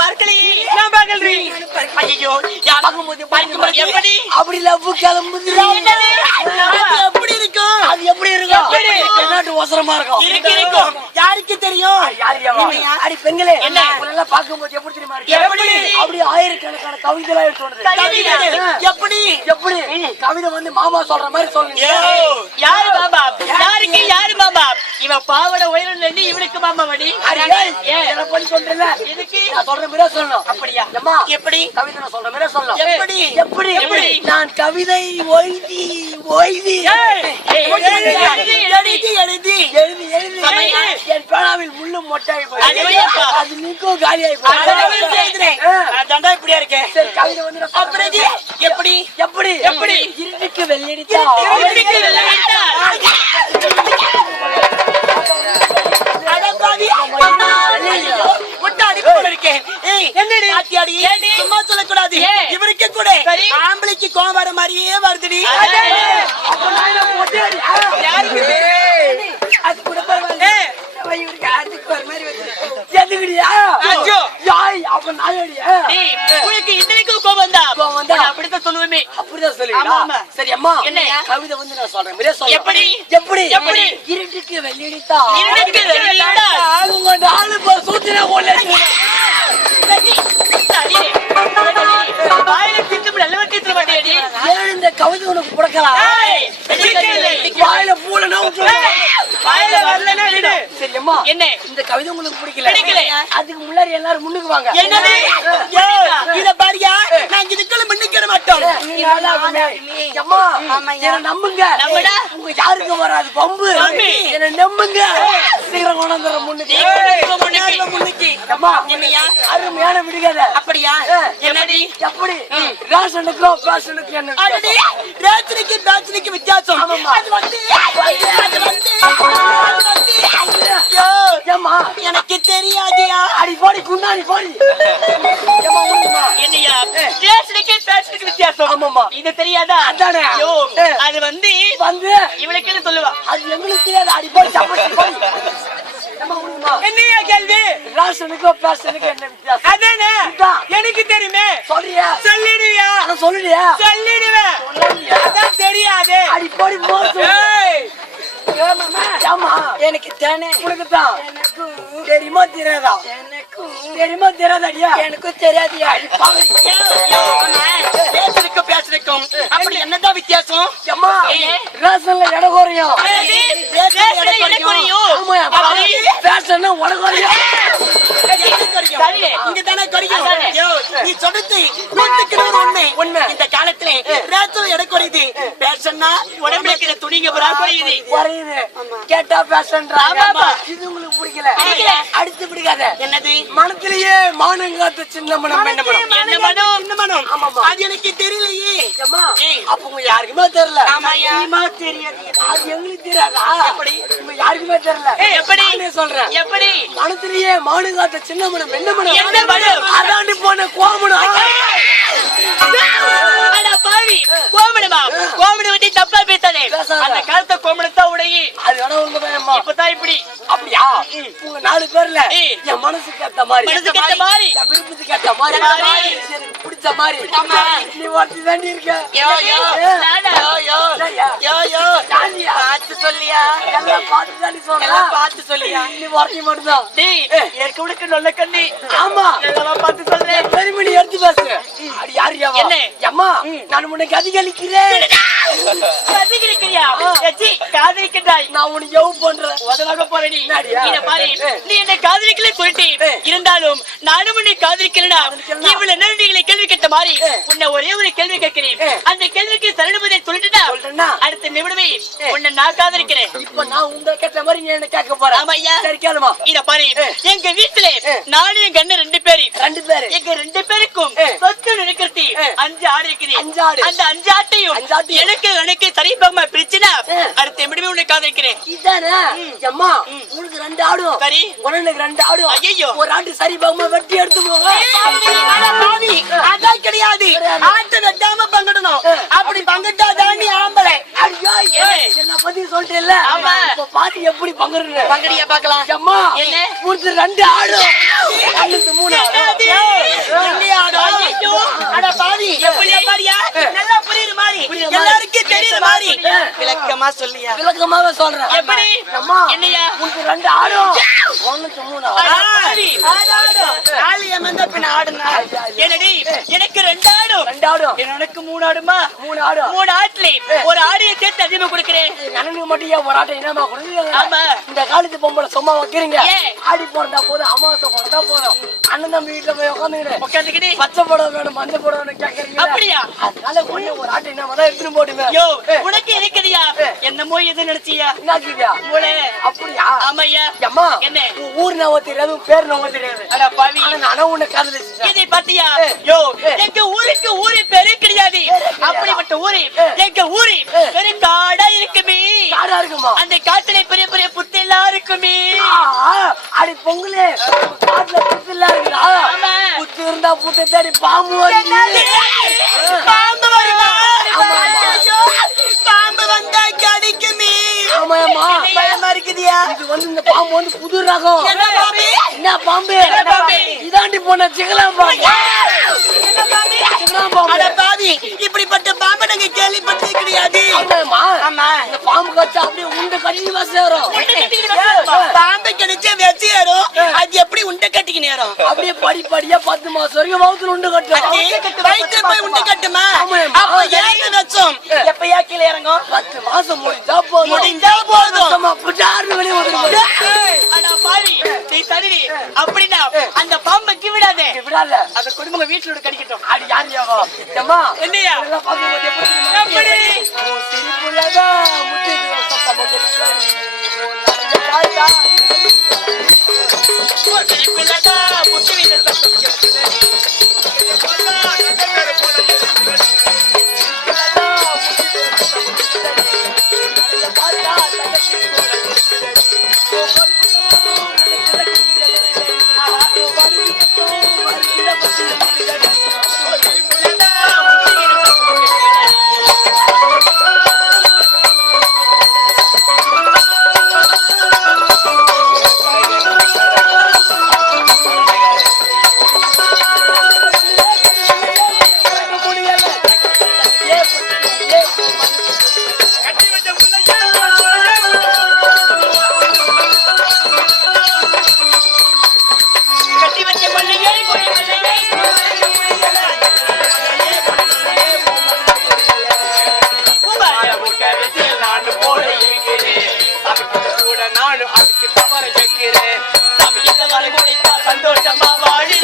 பார்க்கலையே நான் பார்க்கலறி ஐயோ யார் பார்க்கும்போது எப்படி அப்படி லவ் கிளம்புது எப்படி இருக்கும் அது எப்படி இருக்கும் என்னட்டு ஒசரமா இருக்கும் இருக்கும் யாருக்கு தெரியும் அடி பெண்களே என்ன பார்க்கும்போது எப்படி தெரியுமா எப்படி அப்படி ஆயிரக்கணக்கான கவிதைகளா தோணுது எப்படி எப்படி கவிதை வந்து மாமா சொல்ற மாதிரி சொல்லுங்க யாரு மாமா யாருக்கு யாரு மாமா இவன் பாவட உயரம் நின்னு இவனுக்கு மாமா வடி என்ன பண்ணி சொல்றல இதுக்கு நான் சொல்ற மாதிரி சொல்லணும் அப்படியா அம்மா எப்படி கவிதை நான் சொல்ற மாதிரி சொல்லணும் எப்படி எப்படி எப்படி நான் கவிதை ஓய்தி ஓய்தி எழுதி எழுதி எழுதி எழுதி என் பேனாவில் முள்ளும் மொட்டாய் போய் அது நீக்கும் காலியாய் போய் அதான் இப்படியா இருக்கேன் சரி கவிதை வந்து அப்புறம் எப்படி எப்படி எப்படி இருட்டுக்கு வெள்ளடித்தா இருட்டுக்கு வெள்ளடித்தா சும்மா சொல்லக்கூடாது இவருக்கு கூட ஆம்பளைக்கு கோவம் வர மாதிரியே வருதுடி அது கூட அப்படித்தான் சொல்லுவேன் அப்படிதான் சொல்லுவேன் சரி அம்மா என்ன கவிதை வந்து நான் சொல்றேன் எப்படி எப்படி எப்படி இருட்டுக்கு வெள்ளடித்தா இருட்டுக்கு வெள்ளடித்தா உங்க நாலு பேர் சூத்தினா ஓடல இந்த கவிதை உனக்கு கொடுக்கலாம் வாயில பூலனா சரியம்மா என்ன இந்த கவிதை உங்களுக்கு பிடிக்கல அதுக்கு முன்னாடி எல்லாரும் முன்னுக்கு வாங்க இத பாரியா நாங்க இதுக்குள்ள முன்னுக்கிற மாட்டோம் நம்புங்க உங்க யாருக்கு வராது பம்பு என்ன நம்புங்க சீக்கிரம் கொண்டாந்துற முன்னுக்கு அருமையான விடுகாத அப்படியா என்னடி எப்படி ரேஷனுக்கு பேஷனுக்கு என்ன ரேஷனுக்கு பேஷனுக்கு வித்தியாசம் அது வந்து எனக்கு தெரியாதியா அடி போடி குண்டாடி போடி என்னையா ரேஷனுக்கு பேஷனுக்கு வித்தியாசம் ஆமாமா இது தெரியாதா அதானே அது வந்து வந்து இவளுக்கு என்ன சொல்லுவா அது எங்களுக்கு தெரியாது அடி போடி சாப்பிட்டு போடி என்னையா கேள்வி ரேஷனுக்கு பேஷனுக்கு என்ன வித்தியாசம் அதானே எனக்கு தெரியுமே சொல்றியா சொல்லிடுவியா சொல்லிடுயா சொல்லிடுவேன் அதான் தெரியாது அடி போடி போடு எனக்கு தானே உனக்கு தான் தெரியுமா தெரியாதா எனக்கும் தெரியுமா தெரியாதாடியா எனக்கும் தெரியாதியா பேசுறதுக்கும் பேசுறதுக்கும் அப்படி என்னதான் வித்தியாசம் அம்மா ரேஷன்ல இடம் குறையும் பேசணும் உனக்கு குறையும் இங்க தானே குறையும் நீ சொல்றது உண்மை இந்த காலத்துல ரேஷன் இடம் குறையுது பேசன்னா உடம்புல இருக்கிற துணிங்க குறையுது குறையுது கேட்டா பேசன்றா இது உங்களுக்கு பிடிக்கல அடுத்து பிடிக்காத என்னது மனத்திலேயே மானங்காத்த சின்ன மனம் என்ன மனம் அது எனக்கு தெரியலையே அப்ப உங்க யாருக்குமே தெரியல தெரியாது அது எங்களுக்கு தெரியாதா எப்படி உங்க யாருக்குமே தெரியல எப்படி சொல்றேன் எப்படி மனத்திலேயே மானங்காத்த சின்ன மனம் என்ன மனம் அதாண்டி போன கோமணம் கோமணம் வச்சு தப்பா பேசாதே அந்த காலத்தை கோமணத்தா உடையி அது வேணா உண்மைதான் இப்பதான் இப்படி அப்படியா உங்க 4 பேர்ல என் மனசுக்கு ஏத்த மாதிரி என் விருப்பத்துக்கு ஏத்த மாதிரி பிடிச்ச மாதிரி நீ ஒருத்தி தாண்டி இருக்க பார்த்து சொல்லியா எல்லாம் பார்த்து தாண்டி சொல்ல பார்த்து சொல்லியா நீ ஒருத்தி மட்டும்தான் ஏற்கனவே நல்ல கண்ணி ஆமா எல்லாம் பார்த்து சொல்றேன் பெருமணி எடுத்து பேசு அது யாரு என்ன அம்மா நான் உனக்கு அதிகரிக்கிறேன் காதலிக்கிறாய் நான் உனக்கு எவ்வளவு பண்றேன் உதவாக போறேன் நீ என்ன காதலிக்கல சொல்லிட்டு இருந்தாலும் நானும் உன்னை காதலிக்கிறேனா இவ்வளவு நேரடிகளை கேள்வி கேட்ட மாதிரி உன்னை ஒரே ஒரு கேள்வி கேட்கிறேன் அந்த கேள்விக்கு சரணபதை சொல்லிட்டுனா அடுத்த நிமிடமே உன்னை நான் காதலிக்கிறேன் இப்ப நான் உங்க கேட்ட மாதிரி நீ என்ன கேட்க போற ஆமா ஐயா சரி கேளுமா இத பாரு எங்க வீட்டுல நானும் எங்க அண்ணன் 2 பேரு எங்க 2 பேருக்கும் சொத்து நினைக்கிறது 5 ஆடு இருக்குது 5 ஆடு அந்த அஞ்சாட்டையும் எனக்கு சரிபாகமா பிரிச்சுனா அடுத்த முடிவு உன்னை காதலிக்கிறேன். இதானே அம்மா உனக்கு 2 ஆடும் சரி உனக்கு 2 ஆடும். ஐயோ ஒரு ஆட்டு சரிபாகமா வெட்டி எடுத்து போங்க. அதான் கிடையாது. ஆட்டை வெட்டாம பங்கிடணும். அப்படி பங்கிட்டா தான் நீ ஆம்பளை. என்ன பத்தி சொல்லிட்டேல்ல. ஆமா இப்ப பாத்து எப்படி பங்குறீங்க பங்கடியா பார்க்கலாம். அம்மா என்ன உனக்கு 2 ஆடும் 3 எல்லாருக்கும் தெரியுற மாதிரி விளக்கமா சொல்லியா? விளக்கமாவே சொல்றேன். எப்படி அம்மா என்னையா உனக்கு 2 ஆடும் 3 எனக்கு 2 ஆடும் எனக்கு 3 ஆடுமா? 3 ஆடும் 3 ஆட்டுல ஒரு ஆடியை சேர்த்து அதிகமா கொடுக்கிறேன். எனக்கு மட்டும் ஏன் ஒரு ஆட்டை என்னமா கொடுக்குறீங்க? ஆமா இந்த காலத்து பொம்பளை சும்மா வைக்கிறீங்க. ஏன் ஆடி போறதா போதும் அமாவாசை போறதா போதும் அண்ணன் தம்பி வீட்டுல போய் உட்காந்துக்கிட்டு பச்சை புடவை வேணும் மஞ்சள் புடவை வேணும் கேக்குறீங்க. அப்படியா? அதனால ஒண்ணு ஒரு ஆட்டை என்ன தான் எடுத்துட்டு போட்டுமே. யோ உனக்கு இருக்குதியா? என்னமோ எது நினைச்சியா? என்னாக்கியா மூளை அப்படியா? ஆமையா அம்மா என்ன ஊர் நவ தெரியாது பேர் நவ தெரியாது. அட பாவி நானும் உன்னை காதலிச்சேன். இதை பத்தியா? யோ எங்க ஊருக்கு ஊரு பெரு கிடையாது. அப்படிப்பட்ட ஊரு எங்க ஊரு பெரும் காடா இருக்குமே. காடா இருக்குமா? அந்த காட்டுல பெரிய பெரிய புத்தெல்லாம் இருக்குமே. அடி பொங்கலே காட்டுல புத்தெல்லாம் இருக்குதா? ஆமா புத்து இருந்தா புத்தை தேடி பாம்பு வருது. பாம்பு வருமா? பாம்பு வந்தா கடிக்குமே. ஆமாமா பயமா இருக்குதியா? இது இந்த பாம்பு புது ரகம். என்ன பாம்பு? என்ன பாம்பு? இதாண்டி போன சிகலாம் பாம்பு. அட பாவி இப்படிப்பட்ட பாம்பை நாங்க கேள்விப்பட்டதே கிடையாது. ஆமா இந்த பாம்பு கடிச்சா அப்படியே உண்டு கட்டி வசேரும். பாம்பு கடிச்சா வெச்சு ஏறும். அது எப்படி உண்டை கட்டிக்கு நேரம்? அப்படியே படிப்படியா 10 மாசம் வரைக்கும் வவுத்துல உண்டு கட்டும். வயிற்று போய் உண்டை கட்டுமா? அப்ப ஏழு லட்சம் எப்பயா கீழே இறங்கும்? 10 மாசம் முடிஞ்சா போதும். முடிஞ்சா போதும். வெளியே வந்து சரி அப்படின்னா அந்த பாம்பைக்கு விடாதே. விடாத அந்த குடும்பங்க வீட்டுல கடிக்கட்டும். அது யாரு அம்மா என்னையா எப்படி சிரிப்புலதா முட்டி சத்தம் போட்டு சந்தோஷமா வாழி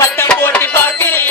பட்டம் போட்டு பார்க்கிறேன்.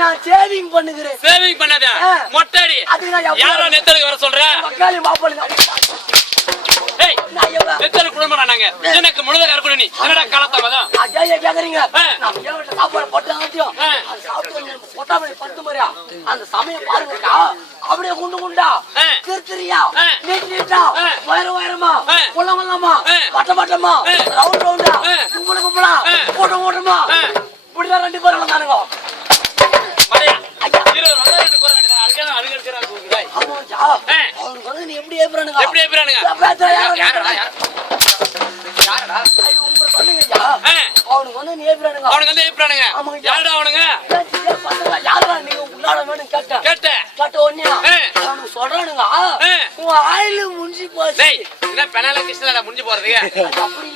நான் சேவிங் பண்ணுகிறேன். சேவிங் பண்ணாத மொட்டடி. அதுக்கு நான் யாரோ நெத்தலுக்கு வர சொல்ற? மக்காளி மாப்பிள்ளை. ஏய் நெத்தலுக்கு குடும்பம் நாங்க. எனக்கு முழுத கருப்பு நீ. என்னடா காலத்தாமதம்? ஐயா கேக்குறீங்க. நான் ஏவட்ட சாப்பாடு போட்டு ஆட்டியும். அது சாப்பிட்டு பொட்டாமணி 10 மரியா. அந்த சமயம் பாருங்கக்கா. அப்படியே குண்டா. திருத்திரியா. நீட்டா. வயரமா. குள்ளமா. வட்டமா. ரவுண்டா. கும்பலா. ஓட்டமா. இப்படிதான் 2 பேரும் வந்தானுங்க. மரியா. ஐயா வந்தா 2 பேர் வேண்டியதா. அழுக எடுக்கறாங்க கூகுடா. ஆமாடா. அவனுக்கு வந்து நீ எப்படி ஏப்றானுங்க? எப்படி ஏப்றானுங்க? யாரடா? ஐயோ உங்க சொல்லுங்கய்யா. அவனுக்கு வந்து நீ ஏப்றானுங்க. அவனுக்கு வந்து ஏப்றானுங்க. யாரடா அவனுங்க? யாரா நீங்க உள்ளாட வேணும் கேட்ட ஒண்ணே அவனுக்கு சொல்றானுங்க. உன் ஆயில முடிஞ்சு போச்சு. டேய் என்ன பெனால கிருஷ்ணடா முடிஞ்சு போறதுக்கு? அப்படி